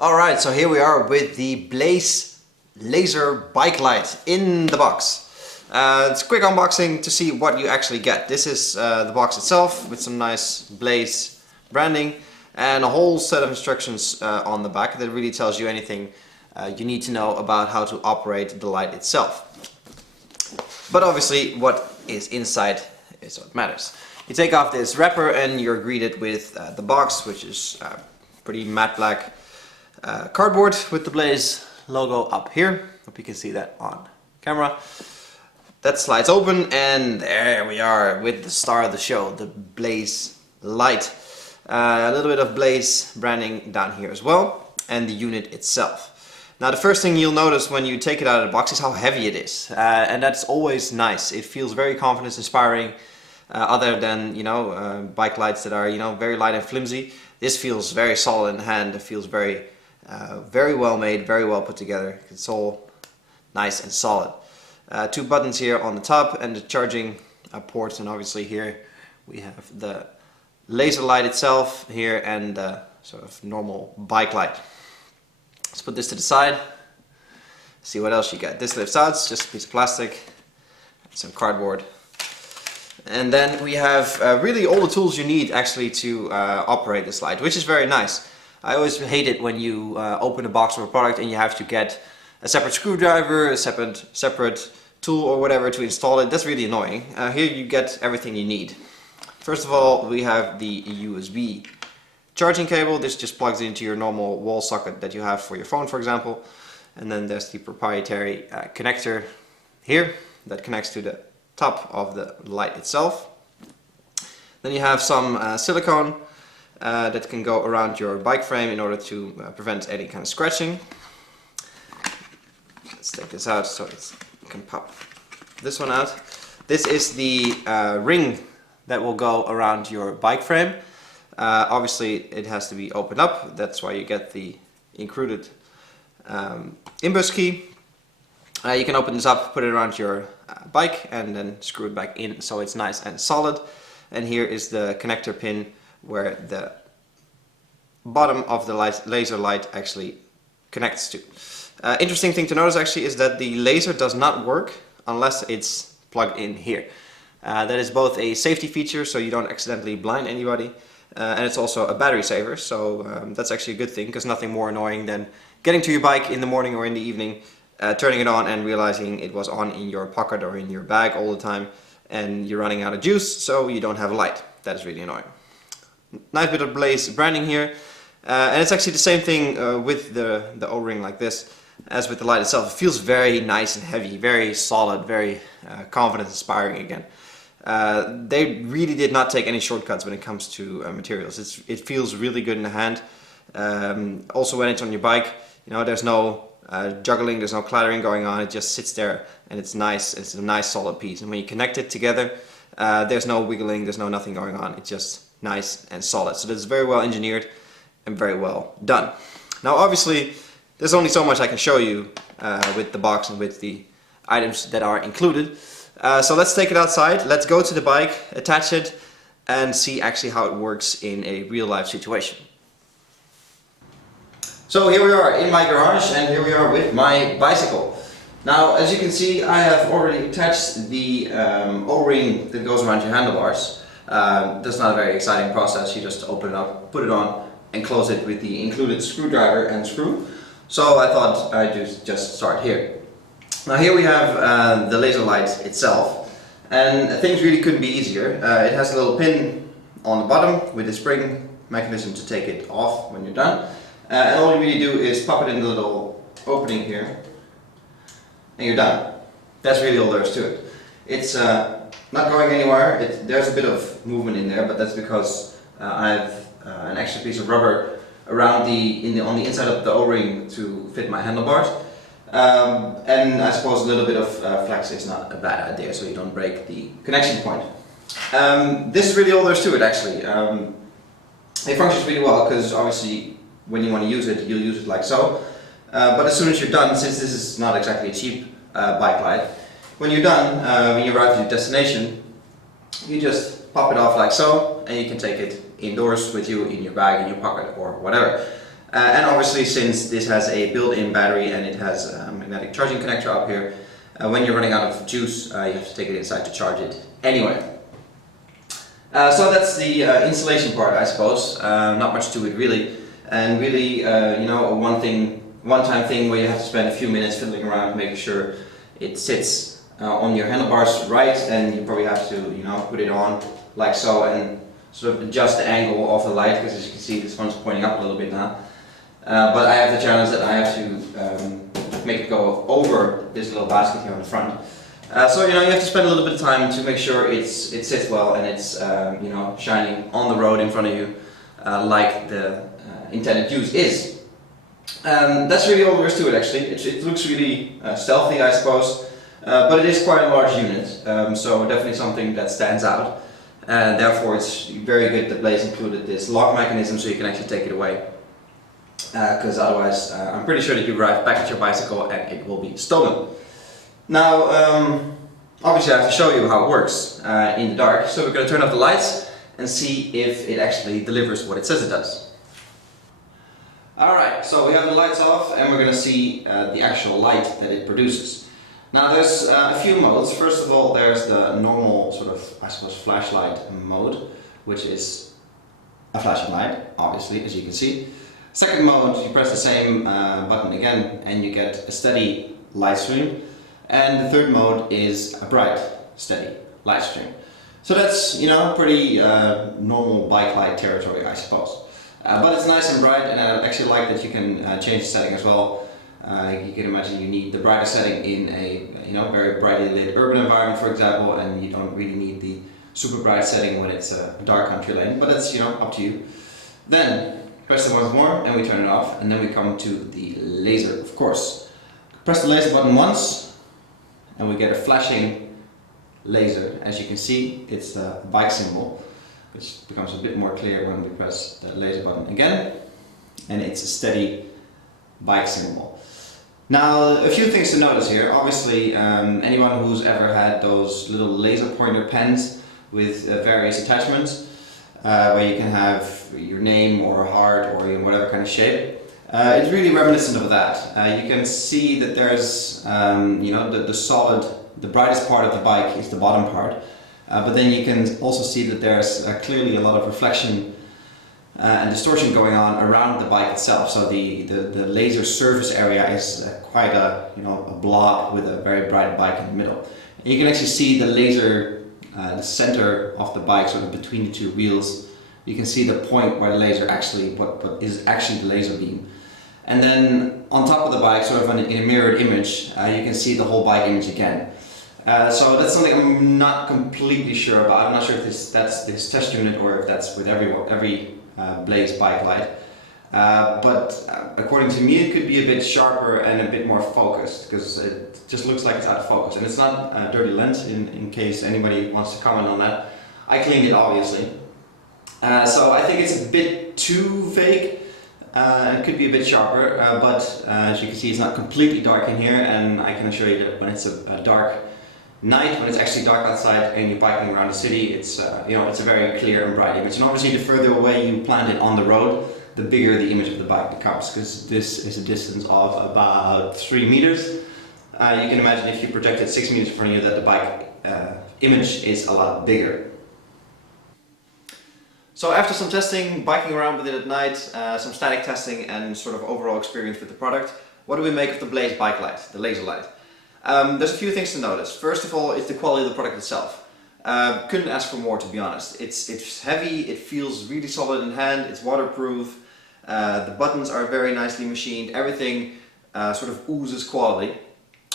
Alright, so here we are with the Blaze Laser Bikelight in the box. It's a quick unboxing to see what you actually get. This is the box itself with some nice Blaze branding and a whole set of instructions on the back that really tells you anything you need to know about how to operate the light itself. But obviously what is inside is what matters. You take off this wrapper and you're greeted with the box, which is pretty matte black cardboard with the Blaze logo up here. Hope you can see that on camera. That slides open and there we are with the star of the show, the Blaze light. A little bit of Blaze branding down here as well, and the unit itself. Now the first thing you'll notice when you take it out of the box is how heavy it is, and that's always nice. It feels very confidence inspiring, other than bike lights that are very light and flimsy. This feels very solid in the hand. It feels very well made, very well put together. It's all nice and solid. Two buttons here on the top and the charging ports, and obviously here we have the laser light itself here and the sort of normal bike light. Let's put this to the side, see what else you get. This lifts out, it's just a piece of plastic, some cardboard. And then we have really all the tools you need actually to operate this light, which is very nice. I always hate it when you open a box of a product and you have to get a separate screwdriver, a separate tool or whatever to install it. That's really annoying. Here you get everything you need. First of all, we have the USB charging cable. This just plugs into your normal wall socket that you have for your phone, for example. And then there's the proprietary connector here that connects to the top of the light itself. Then you have some silicone that can go around your bike frame in order to prevent any kind of scratching. Let's take this out so you can pop this one out. This is the ring that will go around your bike frame. Obviously it has to be opened up, that's why you get the included inbus key. You can open this up, put it around your bike and then screw it back in so it's nice and solid. And here is the connector pin where the bottom of the laser light actually connects to. Interesting thing to notice actually is that the laser does not work unless it's plugged in here. That is both a safety feature so you don't accidentally blind anybody, and it's also a battery saver, so that's actually a good thing, because nothing more annoying than getting to your bike in the morning or in the evening, turning it on and realizing it was on in your pocket or in your bag all the time and you're running out of juice, so you don't have a light. That is really annoying. Nice bit of Blaze branding here, and it's actually the same thing with the O-ring like this as with the light itself. It feels very nice and heavy, very solid, very confidence inspiring again. They really did not take any shortcuts when it comes to materials. It feels really good in the hand. Also when it's on your bike, there's no juggling, there's no clattering going on. It just sits there and it's nice. It's a nice solid piece. And when you connect it together, there's no wiggling, there's nothing going on. It's just nice and solid. So this is very well engineered and very well done. Now obviously there's only so much I can show you with the box and with the items that are included. So let's take it outside, let's go to the bike, attach it and see actually how it works in a real life situation. So here we are in my garage and here we are with my bicycle. Now as you can see, I have already attached the O-ring that goes around your handlebars. That's not a very exciting process. You just open it up, put it on and close it with the included screwdriver and screw. So I thought I'd just start here. Now here we have the laser light itself, and things really couldn't be easier. It has a little pin on the bottom with a spring mechanism to take it off when you're done. And all you really do is pop it in the little opening here and you're done. That's really all there is to it. It's not going anywhere. There's a bit of movement in there, but that's because I have an extra piece of rubber around on the inside of the O-ring to fit my handlebars. And I suppose a little bit of flex is not a bad idea, so you don't break the connection point. This is really all there is to it actually. It functions really well because obviously when you want to use it, you'll use it like so. But as soon as you're done, since this is not exactly a cheap bike light, when you're done, when you arrive at your destination, you just pop it off like so and you can take it indoors with you in your bag, in your pocket or whatever. And obviously, since this has a built-in battery and it has a magnetic charging connector up here, when you're running out of juice, you have to take it inside to charge it anyway. So that's the installation part, I suppose. Not much to it really, and really, you know, a one-time thing where you have to spend a few minutes fiddling around, making sure it sits on your handlebars right, and you probably have to, you know, put it on like so and sort of adjust the angle of the light, because as you can see, this one's pointing up a little bit now. But I have the challenge that I have to make it go over this little basket here on the front. So you know, you have to spend a little bit of time to make sure it sits well and it's you know, shining on the road in front of you like the intended use is. That's really all there is to it actually. It looks really stealthy, I suppose, but it is quite a large unit, so definitely something that stands out. And therefore it's very good that Blaze included this lock mechanism so you can actually take it away. Because otherwise I'm pretty sure that you arrive back at your bicycle and it will be stolen. Now, obviously I have to show you how it works in the dark, so we're going to turn off the lights and see if it actually delivers what it says it does. Alright, so we have the lights off and we're going to see the actual light that it produces. Now there's a few modes. First of all, there's the normal sort of, I suppose, flashlight mode, which is a flashing light, obviously, as you can see. Second mode, you press the same button again and you get a steady light stream. And the third mode is a bright, steady light stream. So that's, you know, pretty normal bike light territory, I suppose. But it's nice and bright, and I actually like that you can change the setting as well. You can imagine you need the brighter setting in a, you know, very brightly lit urban environment, for example, and you don't really need the super bright setting when it's a dark country lane. But it's, you know, up to you. Then press it once more and we turn it off, and then we come to the laser, of course. Press the laser button once and we get a flashing laser. As you can see, it's the bike symbol, which becomes a bit more clear when we press the laser button again, and it's a steady bike symbol. Now, a few things to notice here. Obviously, anyone who's ever had those little laser pointer pens with various attachments, where you can have your name or a heart or in whatever kind of shape. It's really reminiscent of that. You can see that there's, you know, the brightest part of the bike is the bottom part, but then you can also see that there's clearly a lot of reflection and distortion going on around the bike itself. So the laser surface area is quite a, you know, a blob with a very bright bike in the middle. And you can actually see the laser, the center of the bike, sort of between the two wheels. You can see the point where the laser actually, what is actually the laser beam. And then on top of the bike, sort of in a mirrored image, you can see the whole bike image again. So that's something I'm not completely sure about. I'm not sure if that's this test unit or if that's with every Blaze bike light. But according to me, it could be a bit sharper and a bit more focused, because it just looks like it's out of focus. And it's not a dirty lens, in case anybody wants to comment on that. I cleaned it, obviously. So I think it's a bit too vague. It could be a bit sharper, but as you can see, it's not completely dark in here, and I can assure you that when it's a dark night, when it's actually dark outside and you're biking around the city, it's you know, it's a very clear and bright image. And obviously, the further away you plant it on the road, the bigger the image of the bike becomes, because this is a distance of about 3 meters. You can imagine if you projected 6 meters in front of you that the bike image is a lot bigger. So after some testing, biking around with it at night, some static testing and sort of overall experience with the product, what do we make of the Blaze Bikelight, the laser light? There's a few things to notice. First of all, it's the quality of the product itself. Couldn't ask for more, to be honest. It's heavy, it feels really solid in hand, it's waterproof, the buttons are very nicely machined, everything sort of oozes quality,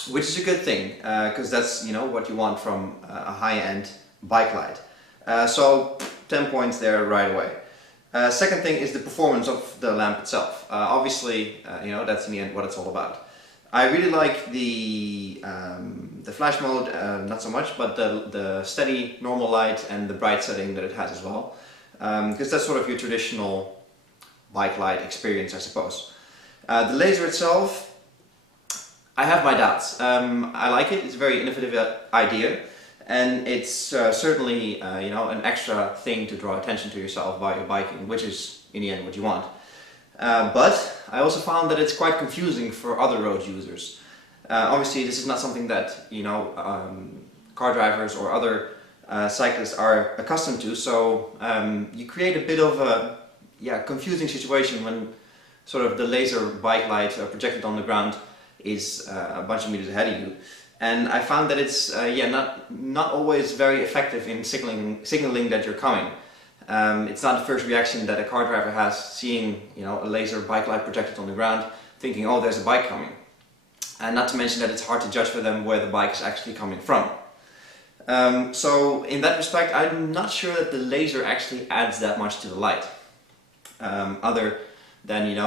which is a good thing, because that's, you know, what you want from a high-end bike light. So 10 points there right away. Second thing is the performance of the lamp itself. Obviously, you know, that's in the end what it's all about. I really like the flash mode, not so much, but the steady normal light and the bright setting that it has as well, because that's sort of your traditional bike light experience, I suppose. The laser itself, I have my doubts. I like it. It's a very innovative idea. And it's certainly, you know, an extra thing to draw attention to yourself while you're biking, which is in the end what you want. But I also found that it's quite confusing for other road users. Obviously, this is not something that car drivers or other cyclists are accustomed to. So you create a bit of a confusing situation when sort of the laser bike light projected on the ground is a bunch of meters ahead of you. And I found that it's not always very effective in signaling that you're coming. It's not the first reaction that a car driver has seeing a laser bike light projected on the ground, thinking, oh, there's a bike coming. And not to mention that it's hard to judge for them where the bike is actually coming from. So in that respect, I'm not sure that the laser actually adds that much to the light. Other than,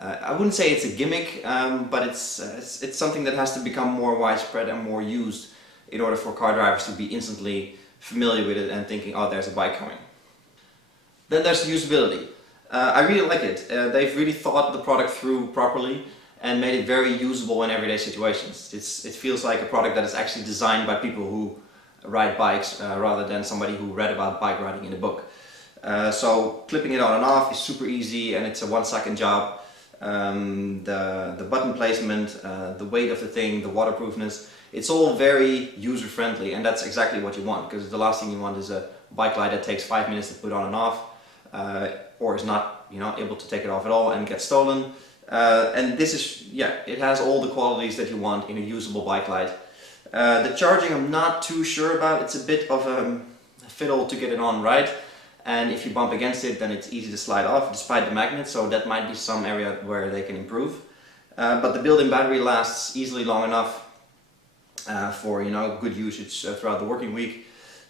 I wouldn't say it's a gimmick, but it's something that has to become more widespread and more used in order for car drivers to be instantly familiar with it and thinking, oh, there's a bike coming. Then there's the usability. I really like it. They've really thought the product through properly and made it very usable in everyday situations. It feels like a product that is actually designed by people who ride bikes rather than somebody who read about bike riding in a book. So clipping it on and off is super easy, and it's a 1-second job. The button placement, the weight of the thing, the waterproofness, it's all very user-friendly, and that's exactly what you want, because the last thing you want is a bike light that takes 5 minutes to put on and off, or is not able to take it off at all and get stolen. And this is, it has all the qualities that you want in a usable bike light. The charging I'm not too sure about. It's a bit of a fiddle to get it on right, and if you bump against it then it's easy to slide off despite the magnet, so that might be some area where they can improve. But the built-in battery lasts easily long enough for good usage throughout the working week,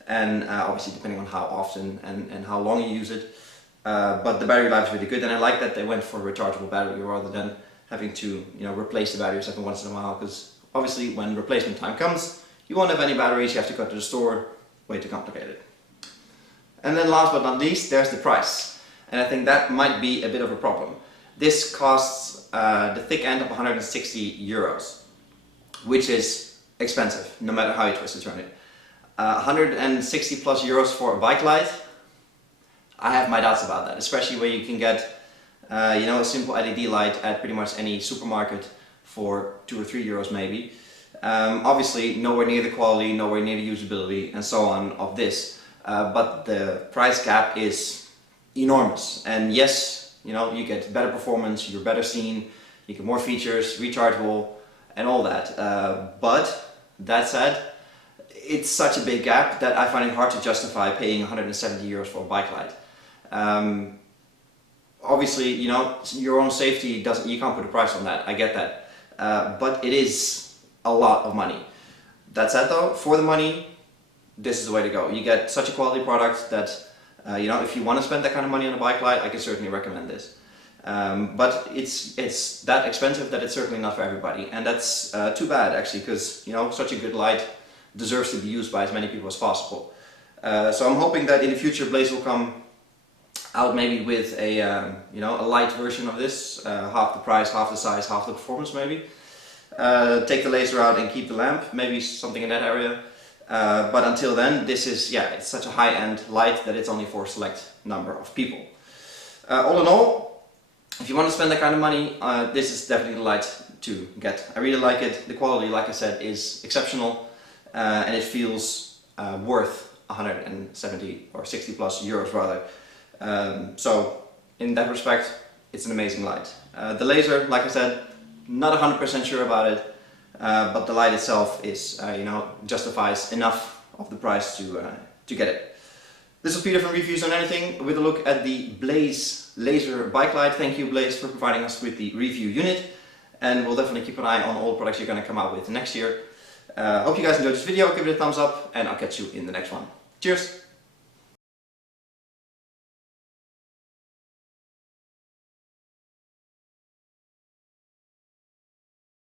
and obviously depending on how often and how long you use it. But the battery life is really good, and I like that they went for a rechargeable battery rather than having to replace the batteries every once in a while, because obviously when replacement time comes you won't have any batteries, you have to go to the store, way too complicated. And then last but not least, there's the price, and I think that might be a bit of a problem. This costs the thick end of 160 euros, which is expensive no matter how you twist and turn it. 160 plus euros for a bike light, I have my doubts about that, especially where you can get a simple LED light at pretty much any supermarket for 2 or 3 euros maybe. Obviously nowhere near the quality, nowhere near the usability and so on of this, but the price gap is enormous. And yes, you get better performance, you're better seen, you get more features, rechargeable and all that. But that said, it's such a big gap that I find it hard to justify paying 170 euros for a bike light. Obviously, your own safety you can't put a price on that, I get that. But it is a lot of money. That said though, for the money, this is the way to go. You get such a quality product that, if you want to spend that kind of money on a bike light, I can certainly recommend this. But it's that expensive that it's certainly not for everybody, and that's too bad actually, because such a good light deserves to be used by as many people as possible. So I'm hoping that in the future Blaze will come out maybe with a a light version of this, half the price, half the size, half the performance maybe. Take the laser out and keep the lamp, maybe something in that area. But until then, this is, it's such a high-end light that it's only for a select number of people. All in all, if you want to spend that kind of money, this is definitely the light to get. I really like it. The quality, like I said, is exceptional, and it feels worth 170 or 60 plus euros rather. So in that respect, it's an amazing light. The laser, like I said, not 100% sure about it, but the light itself is, justifies enough of the price to get it. This was Peter from Reviews on Anything with a look at the Blaze Laser Bike Light. Thank you, Blaze, for providing us with the review unit, and we'll definitely keep an eye on all the products you're going to come out with next year. Hope you guys enjoyed this video, give it a thumbs up, and I'll catch you in the next one. Cheers!